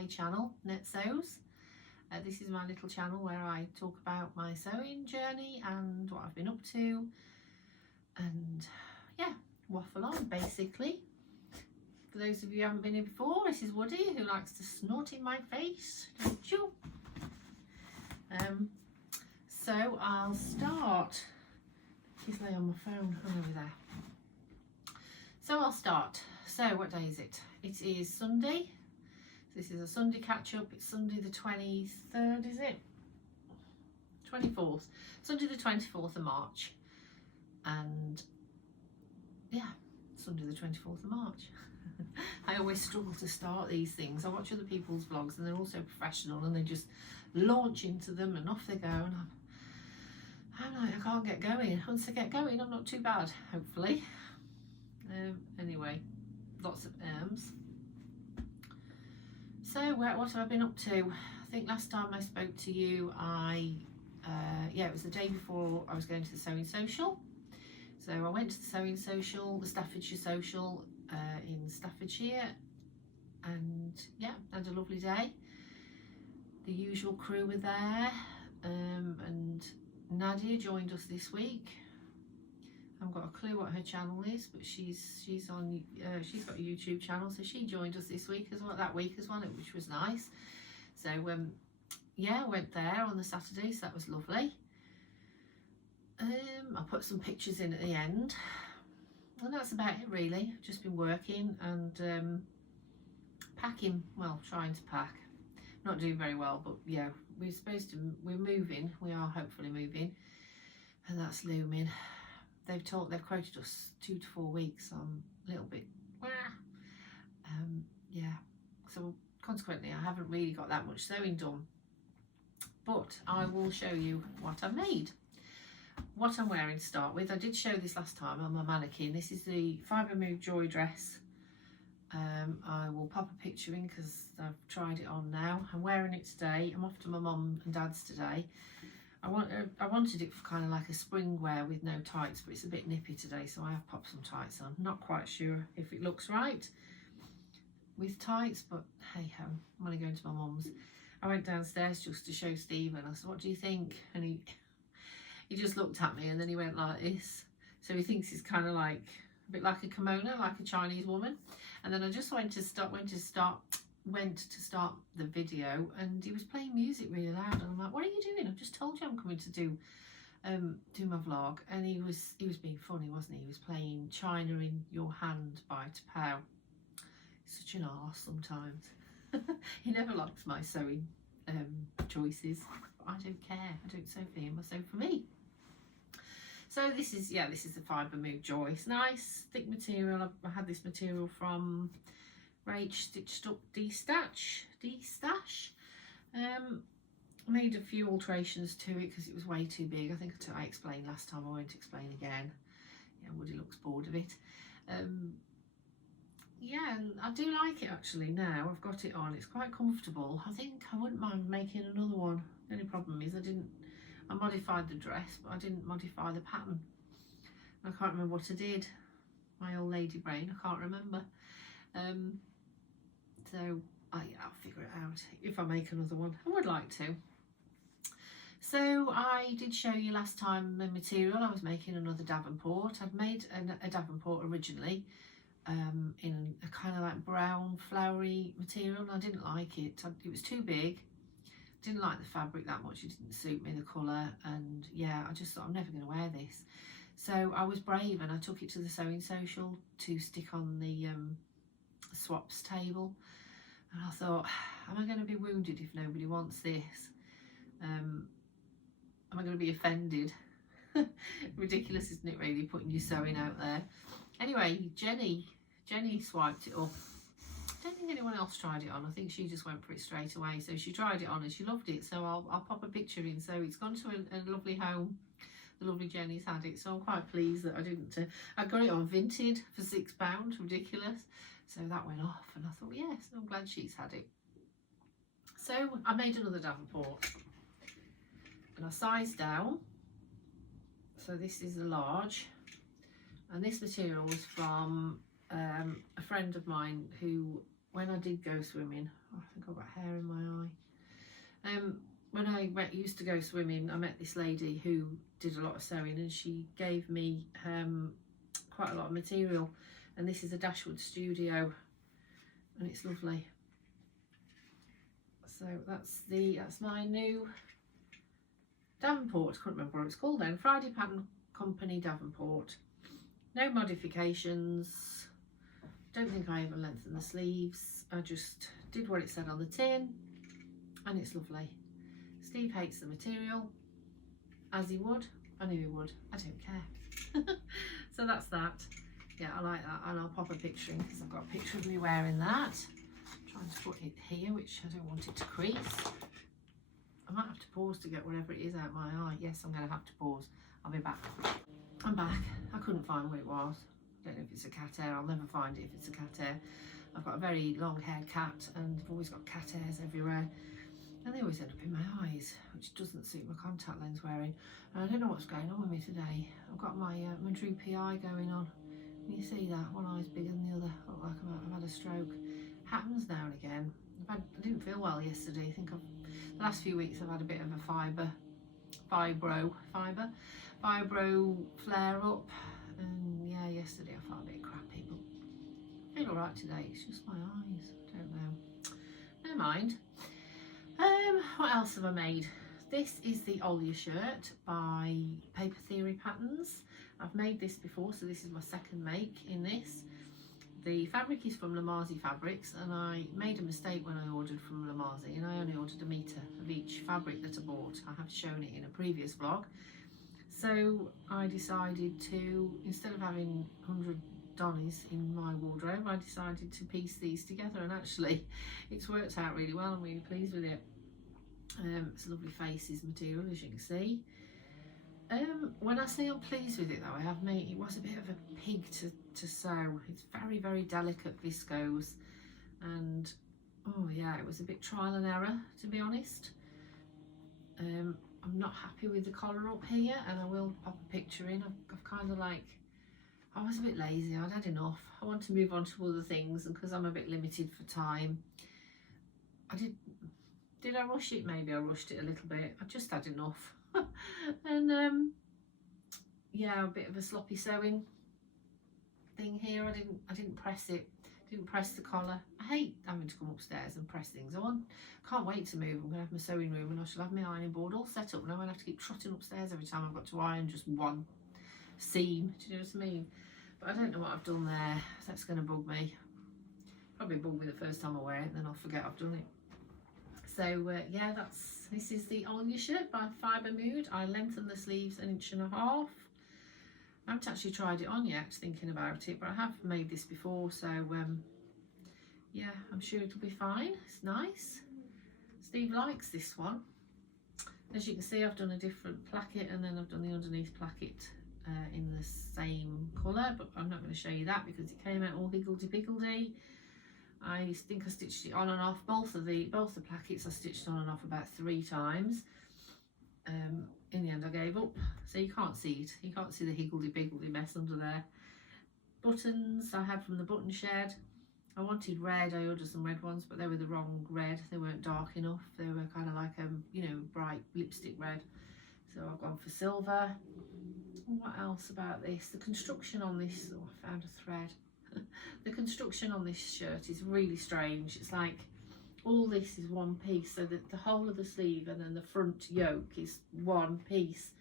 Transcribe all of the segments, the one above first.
my channel, Net Sews. This is my little channel where I talk about my sewing journey and what I've been up to, and yeah, waffle on basically. For those of you who haven't been here before, this is Woody, who likes to snort in my face, don't you? So I'll start. He's laying on my phone over there. So I'll start. So what day is it? It is Sunday. This is a Sunday catch up. It's Sunday the 23rd, is it? 24th. Sunday the 24th of March. And yeah, Sunday the 24th of March. I always struggle to start these things. I watch other people's vlogs and they're all so professional and they just launch into them and off they go, and I'm like, I can't get going. Once I get going, I'm not too bad, hopefully. Anyway, lots of so what have I been up to? I think last time I spoke to you, yeah, it was the day before I was going to the sewing social. So I went to the sewing social, the Staffordshire social, in Staffordshire, and yeah, had a lovely day. The usual crew were there, and Nadia joined us this week. I haven't got a clue what her channel is, but she's on she's got a YouTube channel, so she joined us this week as well, that week as well, which was nice. So yeah, I went there on the Saturday, so that was lovely. I put some pictures in at the end, and that's about it really. I've just been working and packing, well, trying to pack. Not doing very well, but yeah, we're moving, we are hopefully moving, and that's looming. They've quoted us 2 to 4 weeks. I'm a little bit yeah, so consequently I haven't really got that much sewing done, but I will show you what I made. What I'm wearing to start with, I did show this last time on my mannequin. This is the Fibre Move Joy dress. I will pop a picture in because I've tried it on now. I'm wearing it today. I'm off to my mum and dad's today. I wanted it for kind of like a spring wear with no tights, but it's a bit nippy today, so I have popped some tights on. Not quite sure if it looks right with tights, but hey ho, I'm only going to my mum's. I went downstairs just to show Stephen. I said, what do you think? And he just looked at me and then he went like this. So he thinks it's kind of like a bit like a kimono, like a Chinese woman. And then I just went to start the video, and he was playing music really loud, and I'm like, what are you doing? I've just told you I'm coming to do my vlog. And he was being funny, wasn't he? He was playing China in Your Hand by T'Pau. Such an arse sometimes. He never likes my sewing choices, but I don't care. I don't sew for him, I sew for me. So this is the Fibre Move Joy. It's nice, thick material. I had this material from Rach Stitched Up D-Stash. Made a few alterations to it because it was way too big. I think I explained last time, I won't explain again. Yeah, Woody looks bored of it. Yeah, and I do like it actually now. I've got it on. It's quite comfortable. I think I wouldn't mind making another one. The only problem is I modified the dress, but I didn't modify the pattern. I can't remember what I did. My old lady brain, I can't remember. So I'll figure it out if I make another one. I would like to. So I did show you last time the material. I was making another Davenport. I'd made a Davenport originally in a kind of like brown flowery material, and I didn't like it. It was too big. Didn't like the fabric that much. It didn't suit me, the colour, and yeah, I just thought I'm never going to wear this. So I was brave and I took it to the sewing social to stick on the swaps table, and I thought, am I going to be wounded if nobody wants this? Am I going to be offended? Ridiculous, isn't it, really, putting your sewing out there? Anyway, Jenny swiped it up. I don't think anyone else tried it on. I think she just went for it straight away. So she tried it on and she loved it. So I'll pop a picture in. So it's gone to a lovely home. The lovely Jenny's had it. So I'm quite pleased that I didn't. I got it on Vinted for £6. Ridiculous. So that went off, and I thought, yes, I'm glad she's had it. So I made another Davenport, and I sized down. So this is a large, and this material was from a friend of mine who when I did go swimming, oh, I think I've got hair in my eye. When I used to go swimming, I met this lady who did a lot of sewing, and she gave me quite a lot of material. And this is a Dashwood Studio, and it's lovely. So that's my new Davenport. I couldn't remember what it's called then. Friday Pattern Company Davenport. No modifications. Don't think I even lengthened the sleeves. I just did what it said on the tin, and it's lovely. Steve hates the material, as he would. I knew he would. I don't care. So that's that. Yeah, I like that, and I'll pop a picture in because I've got a picture of me wearing that. I'm trying to put it here, which I don't want it to crease. I might have to pause to get whatever it is out my eye. Yes, I'm going to have to pause. I'll be back. I'm back. I couldn't find what it was. I don't know if it's a cat hair. I'll never find it if it's a cat hair. I've got a very long-haired cat, and I've always got cat hairs everywhere. And they always end up in my eyes, which doesn't suit my contact lens wearing. And I don't know what's going on with me today. I've got my droopy eye going on. Can you see that? One eye's bigger than the other. I look like I've had a stroke. Happens now and again. I didn't feel well yesterday. I think the last few weeks I've had a bit of a fibro flare up. And yeah, yesterday I felt a bit crappy, but I feel alright today. It's just my eyes. I don't know. Never mind. What else have I made? This is the Olya Shirt by Paper Theory Patterns. I've made this before, so this is my second make in this. The fabric is from Maxi Fabrics, and I made a mistake when I ordered from Maxi, and I only ordered a metre of each fabric that I bought. I have shown it in a previous vlog. So I decided to, instead of having 100 Donnies in my wardrobe, I decided to piece these together, and actually it's worked out really well. I'm really pleased with it. It's a lovely faces material, as you can see. When I say I'm pleased with it though, I have made, it was a bit of a pig to sew. It's very, very delicate viscose, and oh yeah, it was a bit trial and error, to be honest. I'm not happy with the collar up here, and I will pop a picture in. I've kind of like, I was a bit lazy. I'd had enough. I want to move on to other things, and because I'm a bit limited for time, did I rush it? Maybe I rushed it a little bit. I just had enough. And yeah, a bit of a sloppy sewing thing here. I didn't press it. Didn't press the collar. I hate having to come upstairs and press things. Can't wait to move. I'm gonna have my sewing room, and I shall have my ironing board all set up, and I won't have to keep trotting upstairs every time I've got to iron just one seam. Do you know what I mean? But I don't know what I've done there. That's going to bug me. Probably bug me the first time I wear it, and then I'll forget I've done it. So yeah, this is the Olya Shirt by Fibre Mood. I lengthened the sleeves 1.5 inches. I haven't actually tried it on yet, thinking about it, but I have made this before, so yeah, I'm sure it'll be fine. It's nice. Steve likes this one. As you can see, I've done a different placket, and then I've done the underneath placket in the same colour, but I'm not going to show you that because it came out all higgledy-piggledy. I think I stitched it on and off. Both the plackets I stitched on and off about 3 times. In the end I gave up, so you can't see it. You can't see the higgledy-piggledy mess under there. Buttons I had from the button shed. I wanted red. I ordered some red ones, but they were the wrong red. They weren't dark enough. They were kind of like you know, bright lipstick red. So I've gone for silver. What else about this? The construction on this, oh, I found a thread. The construction on this shirt is really strange. It's like all this is one piece, so that the whole of the sleeve and then the front yoke is one piece.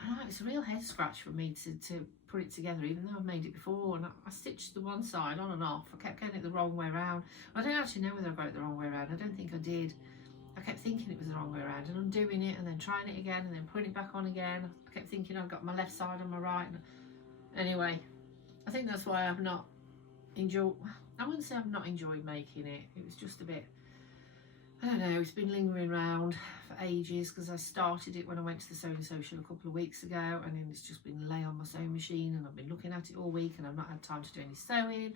And it's a real head scratch for me to put it together, even though I've made it before. And I stitched the one side on and off. I kept getting it the wrong way around. I don't actually know whether I got it the wrong way around. I don't think I did. I kept thinking it was the wrong way around, and undoing it and then trying it again and then putting it back on again. I kept thinking I've got my left side on my right. Anyway, I think that's why I've not enjoyed, I wouldn't say I've not enjoyed making it. It was just a bit, I don't know, it's been lingering around for ages because I started it when I went to the sewing social a couple of weeks ago, and then it's just been lay on my sewing machine, and I've been looking at it all week, and I've not had time to do any sewing,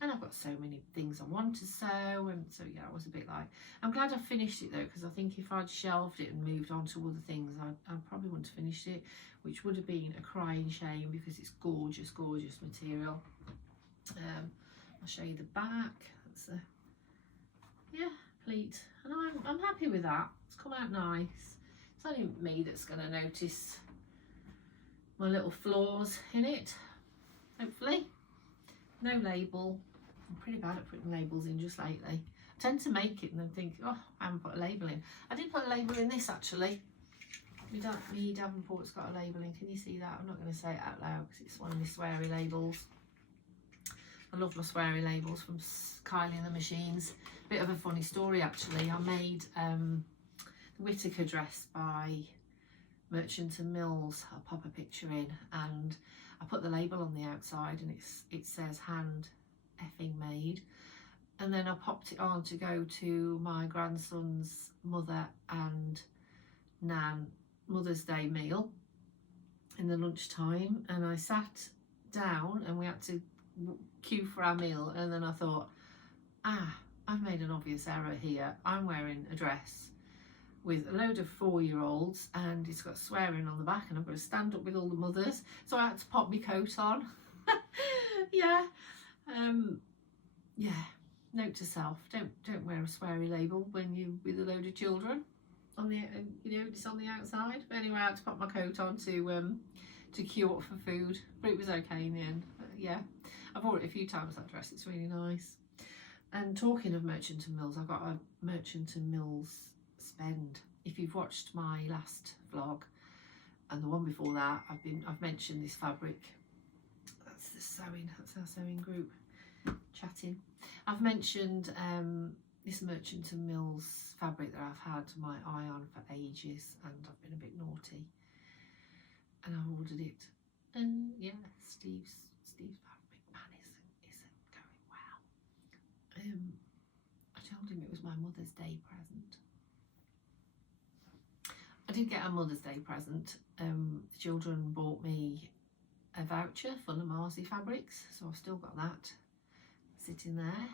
and I've got so many things I want to sew, and so yeah, I was a bit like, I'm glad I finished it though, because I think if I'd shelved it and moved on to other things, I probably wouldn't have finished it, which would have been a crying shame because it's gorgeous, gorgeous material. I'll show you the back. That's a, yeah, pleat, and I'm happy with that. It's come out nice. It's only me that's going to notice my little flaws in it, hopefully. No label. I'm pretty bad at putting labels in just lately. I tend to make it and then think, oh, I haven't put a label in. I did put a label in this actually. Me Davenport's got a label in. Can you see that? I'm not going to say it out loud because it's one of my sweary labels. I love my sweary labels from Kylie and the Machines. Bit of a funny story actually. I made the Whittaker dress by Merchant and Mills. I'll pop a picture in, and I put the label on the outside and it says hand effing made. And then I popped it on to go to my grandson's mother and nan Mother's Day meal in the lunchtime, and I sat down and we had to queue for our meal, and then I thought, I've made an obvious error here. I'm wearing a dress with a load of 4-year-olds and it's got swearing on the back, and I'm going to stand up with all the mothers, so I had to pop my coat on. Yeah, yeah. Note to self: don't wear a sweary label when you're with a load of children. On the, you know, it's on the outside. But anyway, I had to put my coat on to queue up for food, but it was okay in the end. But yeah, I've worn it a few times, that dress. It's really nice. And talking of Merchant and Mills, I've got a Merchant and Mills spend. If you've watched my last vlog and the one before that, I've mentioned this fabric. That's the sewing. That's our sewing group chatting. I've mentioned this Merchant and Mills fabric that I've had my eye on for ages, and I've been a bit naughty, and I ordered it. And yeah, Steve's fabric man isn't going well. I told him it was my Mother's Day present. I did get a Mother's Day present. The children bought me a voucher for Marzi fabrics, so I've still got that sitting there.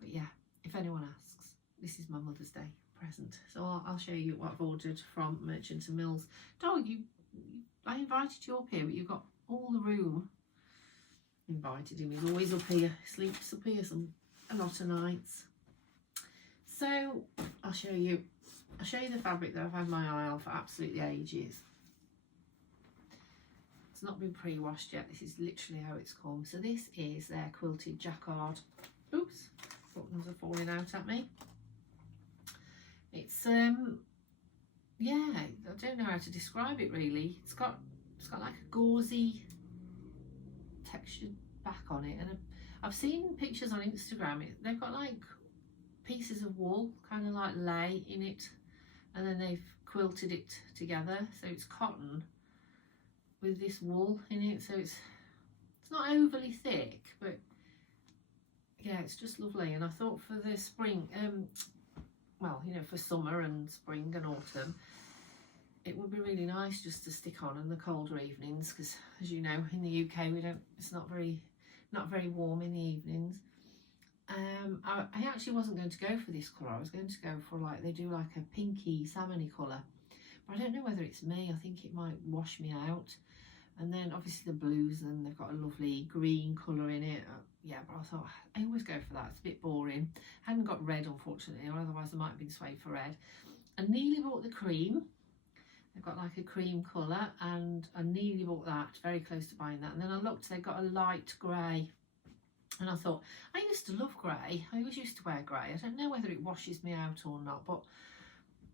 But yeah, if anyone asks, this is my Mother's Day present. So I'll show you what I've ordered from Merchant and Mills. Oh, I invited you up here, but you've got all the room. Invited him, he's always up here, sleeps up here a lot of nights. So I'll show you the fabric that I've had my eye on for absolutely ages. It's not been pre-washed yet. This is literally how it's come. So this is their quilted jacquard. Oops, buttons are falling out at me. It's yeah, I don't know how to describe it really. It's got like a gauzy textured back on it, and I've seen pictures on Instagram. They've got like pieces of wool kind of like lay in it, and then they've quilted it together. So it's cotton with this wool in it, so it's not overly thick, but yeah, it's just lovely. And I thought for the spring, well, you know, for summer and spring and autumn, it would be really nice just to stick on in the colder evenings, because as you know, in the UK it's not very warm in the evenings. I actually wasn't going to go for this colour. I was going to go for, like, they do like a pinky salmony colour, but I don't know whether it's me. I think it might wash me out. And then obviously the blues, and they've got a lovely green colour in it. Yeah, but I thought I always go for that. It's a bit boring. I hadn't got red, unfortunately, or otherwise I might have been swayed for red. I nearly bought the cream. They've got like a cream colour, and I nearly bought that, very close to buying that. And then I looked, they've got a light grey. And I thought, I used to love grey. I always used to wear grey. I don't know whether it washes me out or not, but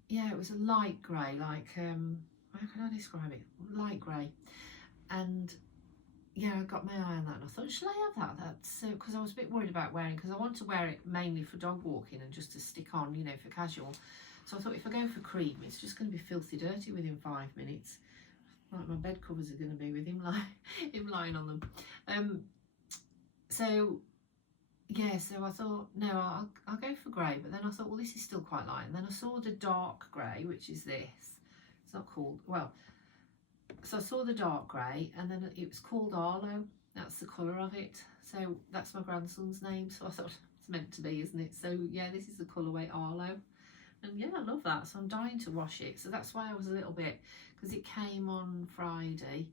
yeah, it was a light grey, like, how can I describe it? Light grey. And yeah, I got my eye on that, and I thought, shall I have that? That's because I was a bit worried about wearing, because I want to wear it mainly for dog walking and just to stick on, you know, for casual. So I thought, if I go for cream, it's just going to be filthy dirty within 5 minutes. Like my bed covers are going to be with him lying on them. So yeah, so I thought, no, I'll go for grey. But then I thought, well, this is still quite light. And then I saw the dark grey, which is this. It's not called, well, so I saw the dark grey, and then it was called Arlo. That's the colour of it. So that's my grandson's name. So I thought, it's meant to be, isn't it? So yeah, this is the colourway Arlo. And yeah, I love that. So I'm dying to wash it. So that's why I was a little bit, because it came on Friday.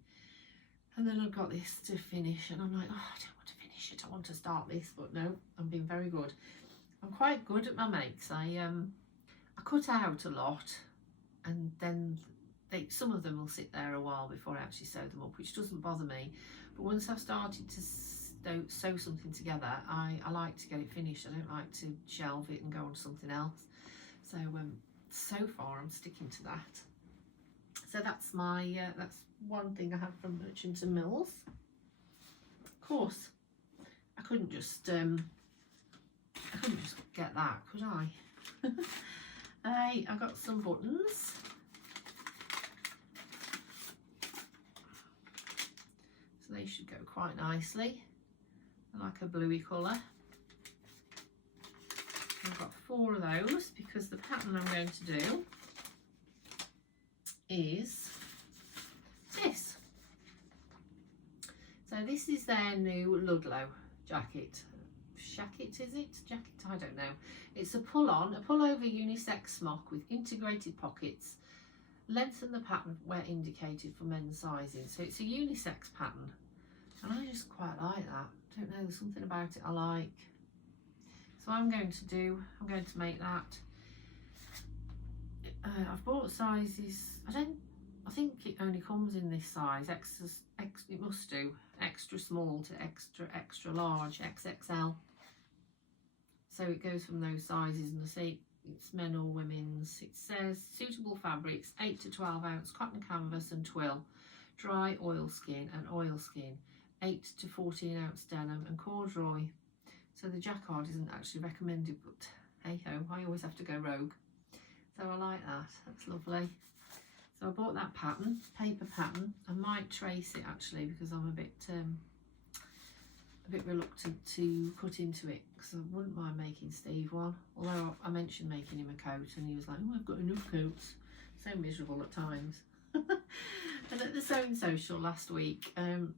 And then I've got this to finish, and I'm like, oh, I don't want to finish finish it. I want to start this, but no, I'm being very good. I'm quite good at my makes. I cut out a lot, and then some of them will sit there a while before I actually sew them up, which doesn't bother me. But once I've started to sew something together, I like to get it finished. I don't like to shelve it and go on to something else. So so far I'm sticking to that. So that's my that's one thing I have from Merchant and Mills. Of course, I couldn't just get that, could I? I got some buttons. So they should go quite nicely. I like a bluey colour. I've got 4 of those because the pattern I'm going to do is this. So this is their new Ludlow jacket. Shacket, is it? Jacket? I don't know. It's a pull-over unisex smock with integrated pockets. Lengthen the pattern where indicated for men's sizing. So it's a unisex pattern, and I just quite like that. I don't know, there's something about it I like. So I'm going to make that. I've bought sizes. I think it only comes in this size. It must do extra small to extra large, XXL. So it goes from those sizes, and I see it's men or women's. It says suitable fabrics 8 to 12 ounce cotton canvas and twill, dry oilskin and oilskin, 8 to 14 ounce denim and corduroy. So the jacquard isn't actually recommended, but hey ho, I always have to go rogue. So I like that. That's lovely. So I bought that pattern, paper pattern. I might trace it actually because I'm a bit reluctant to cut into it, because I wouldn't mind making Steve one. Although I mentioned making him a coat and he was like, oh, I've got enough coats. So miserable at times. And at the sewing social last week,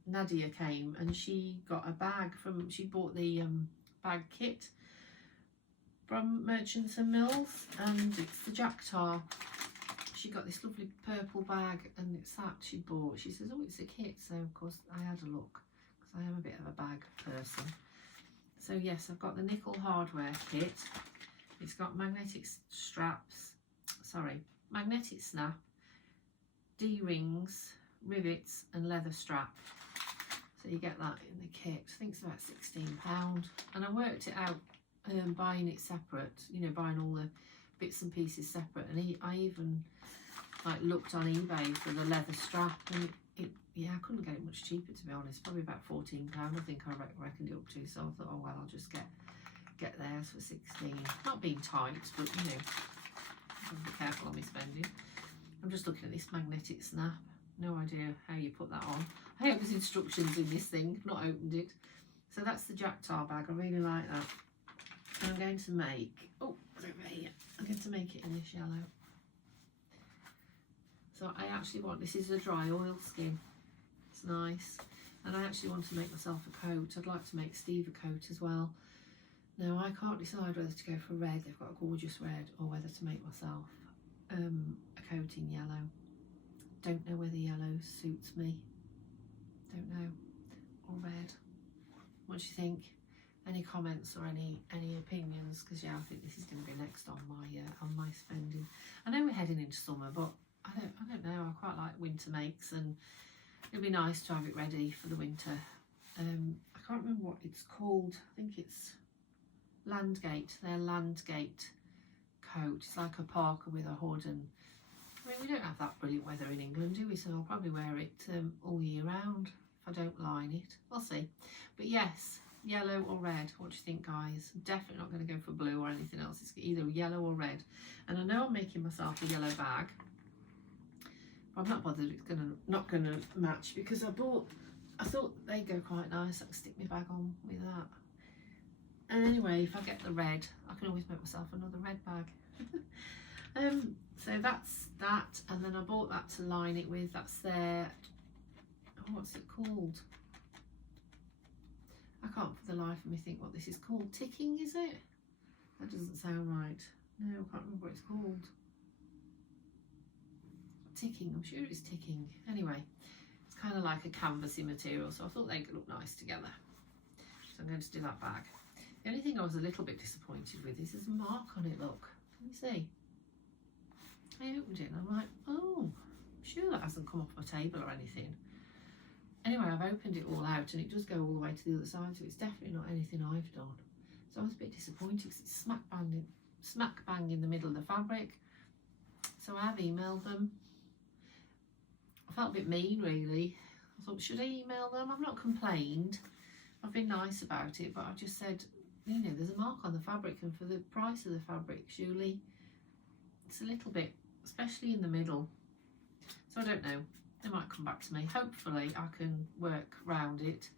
Nadia came and she got a bag she bought the bag kit from Merchants and Mills, and it's the Jacquard. She got this lovely purple bag, and it's that she bought. She says, oh, it's a kit. So of course I had a look, because I am a bit of a bag person. So yes, I've got the nickel hardware kit. It's got magnetic snap, D-rings, rivets and leather strap. So you get that in the kit. I think it's about £16. And I worked it out buying it separate, you know, buying all the bits and pieces separate. And I even like looked on eBay for the leather strap, and yeah, I couldn't get it much cheaper, to be honest. Probably about £14 I think I reckoned it up to. So I thought, oh well, I'll just get theirs for 16. Not being tight, but you know, I've got to be careful on my spending. I'm just looking at this magnetic snap. No idea how you put that on. I hope there's instructions in this thing. I've not opened it. So that's the Jacquard bag. I really like that. And I'm going to make, oh, it's over here. I'm going to make it in this yellow. So I actually want, this is a dry oilskin. It's nice. And I actually want to make myself a coat. I'd like to make Steve a coat as well. Now I can't decide whether to go for red. They've got a gorgeous red, or whether to make myself a coat in yellow. Don't know whether yellow suits me. Don't know. Or red. What do you think? Any comments or any opinions? Because yeah, I think this is going to be next on my spending. I know we're heading into summer, but I don't know. I quite like winter makes, and it'd be nice to have it ready for the winter. I can't remember what it's called. I think it's Landgate. Their Landgate coat. It's like a parka with a hood, and I mean, we don't have that brilliant weather in England, do we? So I'll probably wear it all year round if I don't line it. We'll see. But yes, yellow or red. What do you think, guys? I'm definitely not going to go for blue or anything else. It's either yellow or red. And I know I'm making myself a yellow bag, but I'm not bothered. It's not going to match, because I thought they'd go quite nice. I can stick my bag on with that. And anyway, if I get the red, I can always make myself another red bag. So that's that, and then I bought that to line it with. That's their, oh, what's it called? I can't for the life of me think what this is called. Ticking, is it? That doesn't sound right. No, I can't remember what it's called. Ticking, I'm sure it's ticking. Anyway, it's kind of like a canvassy material, so I thought they could look nice together. I'm going to do that bag. The only thing I was a little bit disappointed with is there's a mark on it, look. Can you see? I opened it and I'm like, oh, I'm sure that hasn't come off my table or anything. Anyway, I've opened it all out and it does go all the way to the other side, so it's definitely not anything I've done. So I was a bit disappointed because it's smack bang in the middle of the fabric. So I have emailed them. I felt a bit mean, really. I thought, should I email them? I've not complained. I've been nice about it, but I've just said, you know, there's a mark on the fabric, and for the price of the fabric, surely it's a little bit, especially in the middle. So I don't know. They might come back to me. Hopefully I can work around it.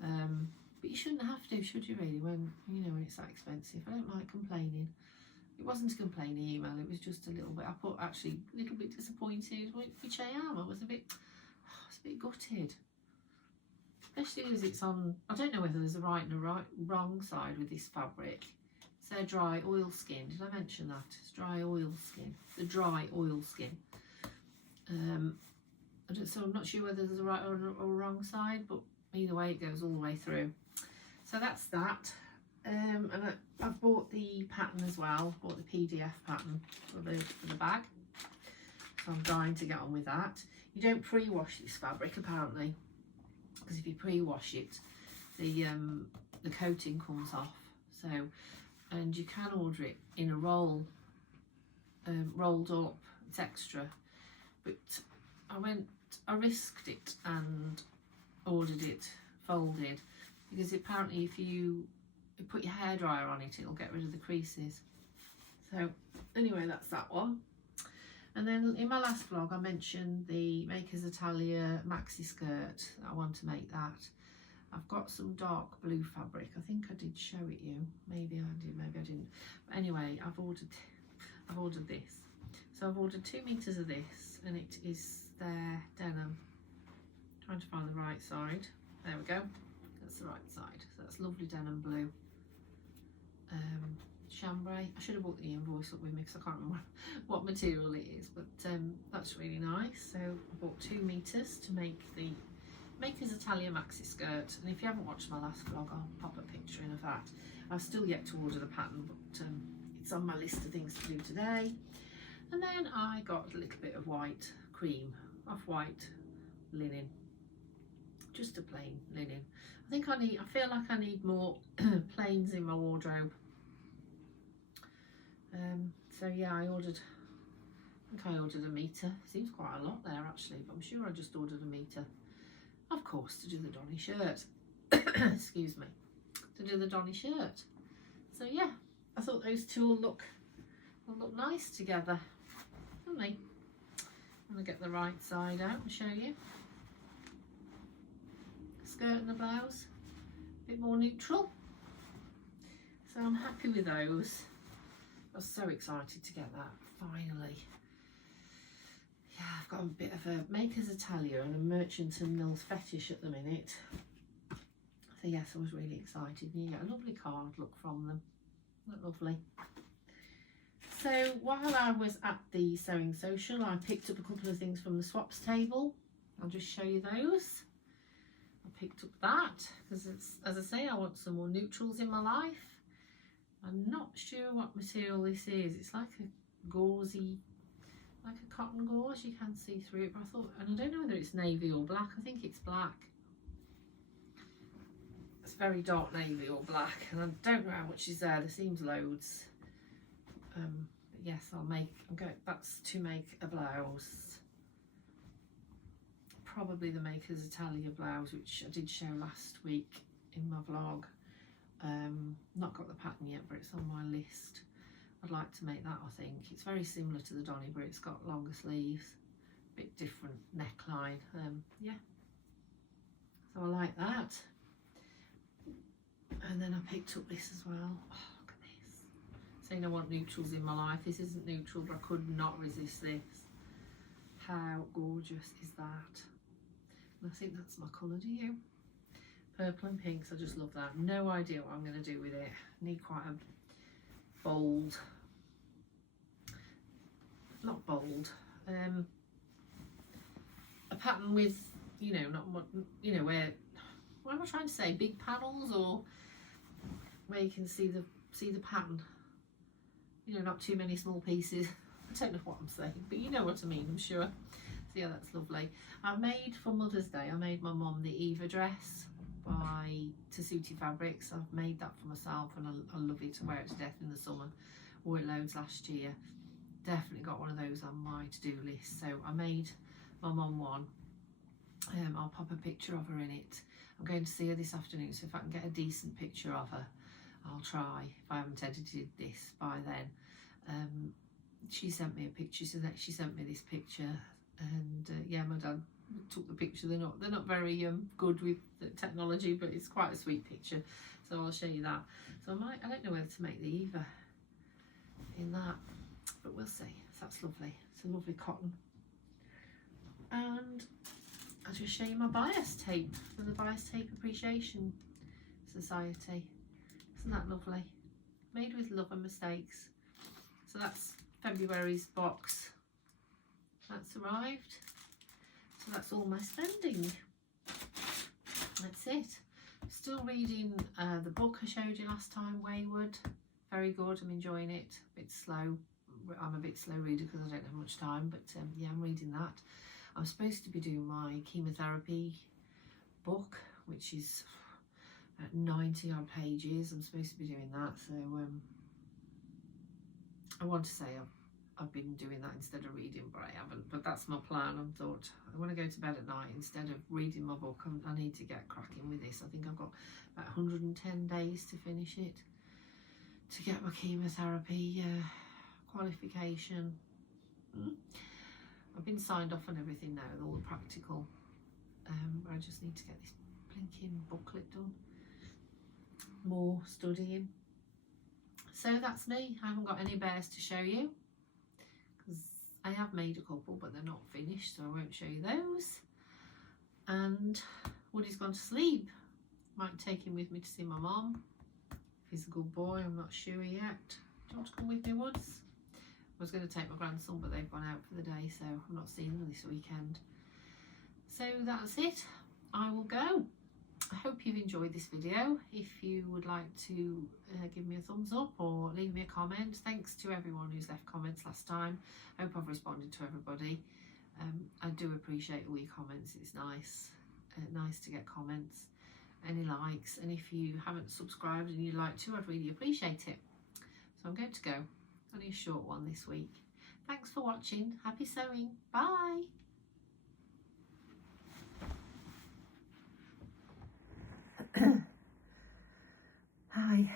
But you shouldn't have to, should you really, when, you know, when it's that expensive. I don't like complaining. It wasn't a complaining email, it was just a little bit, I put actually a little bit disappointed, which I am. I was a bit gutted. Especially as it's on, I don't know whether there's a right and a wrong side with this fabric. It's their dry oilskin. Did I mention that? It's dry oilskin. The dry oilskin. So I'm not sure whether there's a right or wrong side, but either way it goes all the way through. So that's that. And I've bought the pattern as well. Bought the PDF pattern for the bag. So I'm dying to get on with that. You don't pre-wash this fabric apparently, because if you pre-wash it, the coating comes off. So, and you can order it in a roll, rolled up. It's extra, but I risked it and ordered it folded, because apparently if you put your hairdryer on it, it'll get rid of the creases. So anyway, that's that one. And then in my last vlog I mentioned the Makers Atelier maxi skirt. I want to make that. I've got some dark blue fabric. I think I did show it you. Maybe I did, maybe I didn't. But anyway, I've ordered this. So I've ordered 2 meters of this, and it is their denim. Trying to find the right side. There we go. That's the right side. So that's lovely denim blue. Chambray. I should have bought the invoice up with me because I can't remember what material it is, but that's really nice. So I bought 2 meters to make the Makers Atelier maxi skirt, and if you haven't watched my last vlog, I'll pop a picture in of that. I've still yet to order the pattern, but it's on my list of things to do today. And then I got a little bit of white cream, off-white linen, just a plain linen. I feel like I need more plains in my wardrobe. So yeah, I think I ordered a meter. Seems quite a lot there actually, but I'm sure I just ordered a meter. Of course, to do the Donny shirt. Excuse me. To do the Donny shirt. So yeah, I thought those two will look nice together, don't they? I'm gonna get the right side out and show you. Skirt and the blouse, a bit more neutral. So I'm happy with those. I was so excited to get that finally. Yeah, I've got a bit of a Makers Atelier and a Merchant and Mills fetish at the minute. So yes, I was really excited. And you get a lovely card look from them. Look lovely. So while I was at the sewing social, I picked up a couple of things from the swaps table. I'll just show you those. I picked up that because, as I say, I want some more neutrals in my life. I'm not sure what material this is. It's like a gauzy, like a cotton gauze. You can see through it, but I thought, and I don't know whether it's navy or black. I think it's black. It's very dark navy or black, and I don't know how much is there. There seems loads. But yes, that's to make a blouse. Probably the Makers Atelier blouse, which I did show last week in my vlog. Not got the pattern yet, but it's on my list. I'd like to make that. I think it's very similar to the Donny, but it's got longer sleeves, a bit different neckline. Yeah, so I like that. And then I picked up this as well. Oh, look at this. Saying I want neutrals in my life. This isn't neutral, but I could not resist this. How gorgeous is that? And I think that's my colour, do you? Purple and pinks, I just love that. No idea what I'm going to do with it. Need quite a bold, not bold, a pattern with, you know, not what, you know, where what am I trying to say, big panels, or where you can see the pattern, you know, not too many small pieces. I don't know what I'm saying, but you know what I mean, I'm sure. So yeah, that's lovely. I made, for Mother's Day, I made my mum the Eva dress by Tessuti Fabrics. I've made that for myself, and I love it. I wear it to death in the summer. Wore it loads last year. Definitely got one of those on my to-do list. So I made my mum one. I'll pop a picture of her in it. I'm going to see her this afternoon, so if I can get a decent picture of her, I'll try. If I haven't edited this by then. She sent me a picture, so that she sent me this picture, and yeah, my dad took the picture. They're not very good with the technology, but it's quite a sweet picture, so I'll show you that. So I don't know whether to make the Eva in that, but we'll see. So that's lovely. It's a lovely cotton. And I'll just show you my bias tape for the Bias Tape Appreciation Society. Isn't that lovely? Made with love and mistakes. So that's February's box. That's arrived. So that's all my spending. That's it. Still reading the book I showed you last time, Wayward. Very good. I'm enjoying it. A bit slow. I'm a bit slow reader because I don't have much time, but yeah, I'm reading that. I'm supposed to be doing my chemotherapy book, which is 90 odd pages. I'm supposed to be doing that, so I want to say I've been doing that instead of reading, but I haven't. But that's my plan. I thought I want to go to bed at night instead of reading my book. I need to get cracking with this. I think I've got about 110 days to finish it, to get my chemotherapy qualification. I've been signed off on everything now, all the practical. I just need to get this blinking booklet done. More studying. So that's me. I haven't got any bears to show you because I have made a couple, but they're not finished, so I won't show you those. And Woody's gone to sleep. Might take him with me to see my mum. If he's a good boy, I'm not sure yet. Do you want to come with me, Woods? I was going to take my grandson, but they've gone out for the day, so I'm not seeing them this weekend. So that's it. I will go. I hope you've enjoyed this video. If you would like to give me a thumbs up or leave me a comment. Thanks to everyone who's left comments last time. I hope I've responded to everybody. I do appreciate all your comments. It's nice. Nice to get comments, any likes, and if you haven't subscribed and you'd like to, I'd really appreciate it. So I'm going to go. Only a short one this week. Thanks for watching. Happy sewing. Bye. Hi.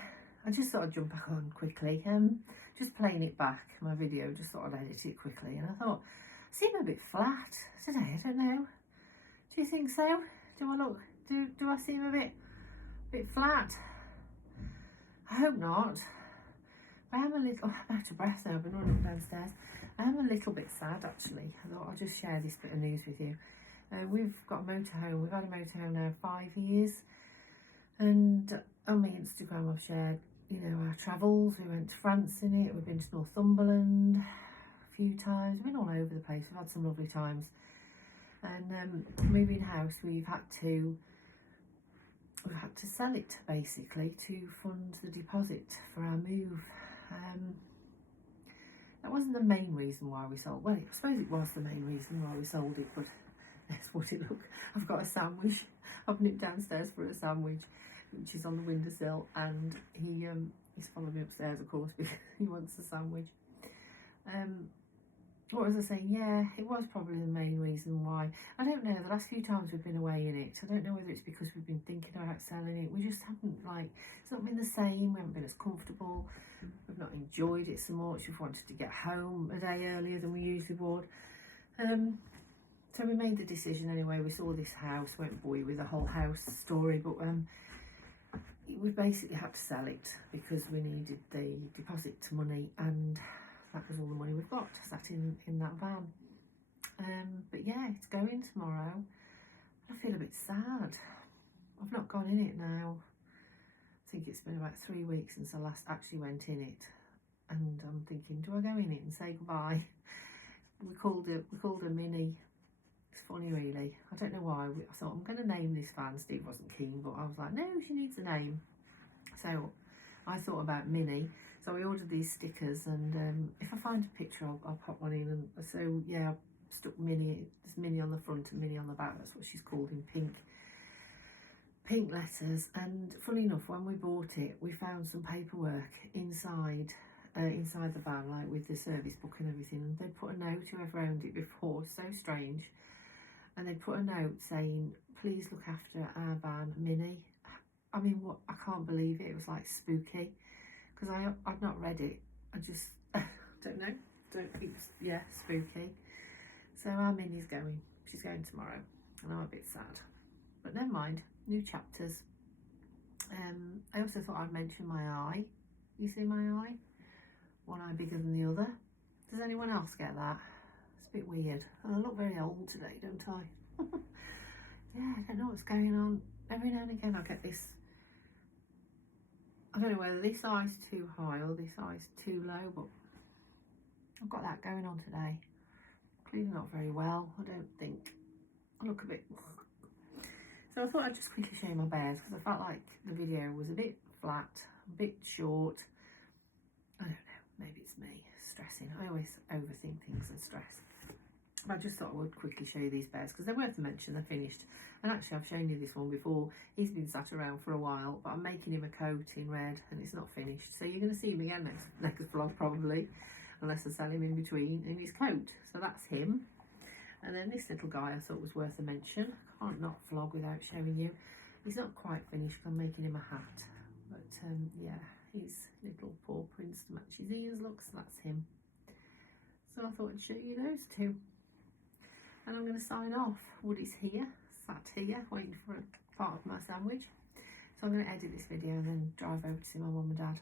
I just thought I'd jump back on quickly. Just playing it back, my video, just thought I'd edit it quickly, and I thought, I seem a bit flat today, I don't know. Do you think so? Do I look, do I seem a bit flat? I hope not. I am a little, I'm out of breath now, I've been running downstairs. I am a little bit sad actually. I thought I'll just share this bit of news with you. We've got a motorhome, we've had a motorhome now 5 years. And on my Instagram I've shared, you know, our travels. We went to France in it, we've been to Northumberland a few times, we've been all over the place, we've had some lovely times. And moving house, we've had to sell it basically to fund the deposit for our move. That wasn't the main reason why we sold. Well, I suppose it was the main reason why we sold it, but let's what it look. I've got a sandwich. I've nipped downstairs for a sandwich, which is on the windowsill, and he's following me upstairs, of course, because he wants a sandwich. What was I saying? Yeah, it was probably the main reason why. I don't know, the last few times we've been away in it, I don't know whether it's because we've been thinking about selling it. We just haven't, like, it's not been the same. We haven't been as comfortable. We've not enjoyed it so much. We've wanted to get home a day earlier than we usually would. So we made the decision anyway. We saw this house, went boy with the whole house story, but we basically had to sell it because we needed the deposit money, and that was all the money we've got sat in that van. But yeah, it's going tomorrow. I feel a bit sad. I've not gone in it now. I think it's been about 3 weeks since I last actually went in it, and I'm thinking, do I go in it and say goodbye? We called a Mini. It's funny really. I don't know why. I thought I'm going to name this fan. Steve wasn't keen, but I was like, no, she needs a name. So I thought about Minnie. So I ordered these stickers, and if I find a picture, I'll pop one in. And so yeah, I stuck Minnie. There's Minnie on the front and Minnie on the back. That's what she's called in pink letters. And funny enough, when we bought it, we found some paperwork inside the van, like with the service book and everything, and they'd put a note, whoever owned it before, so strange, and they'd put a note saying, please look after our van, Minnie. I mean, what, I can't believe it. It was like spooky, because I'd not read it. I just don't know, yeah, spooky. So our Minnie's going, she's going tomorrow, and I'm a bit sad, but never mind, new chapters. I also thought I'd mention my eye. You see my eye? One eye bigger than the other. Does anyone else get that? It's a bit weird. And I look very old today, don't I? Yeah, I don't know what's going on. Every now and again I get this, I don't know whether this eye's too high or this eye's too low, but I've got that going on today. Clearly not very well, I don't think. I look a bit... So I thought I'd just quickly show you my bears, because I felt like the video was a bit flat, a bit short. I don't know. Maybe it's me stressing. I always overthink things and stress. But I just thought I would quickly show you these bears because they're worth a mention. They're finished. And actually, I've shown you this one before. He's been sat around for a while, but I'm making him a coat in red and it's not finished. So you're going to see him again next vlog probably, unless I sell him in between, in his coat. So that's him. And then this little guy I thought was worth a mention. Can't not vlog without showing you. He's not quite finished. I'm making him a hat. But yeah. His little paw prints to match his ears, look, so that's him. So I thought I'd show you those two. And I'm going to sign off. Woody's here, sat here, waiting for a part of my sandwich. So I'm going to edit this video and then drive over to see my mum and dad.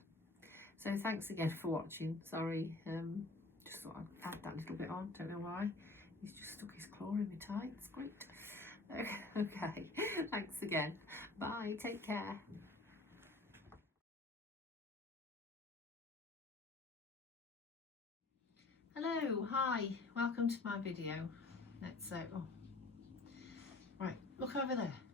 So thanks again for watching. Sorry, just thought I'd add that little bit on, don't know why. He's just stuck his claw in my tights, great. Okay, thanks again. Bye, take care. Hello, hi, welcome to my video. Let's right, look over there.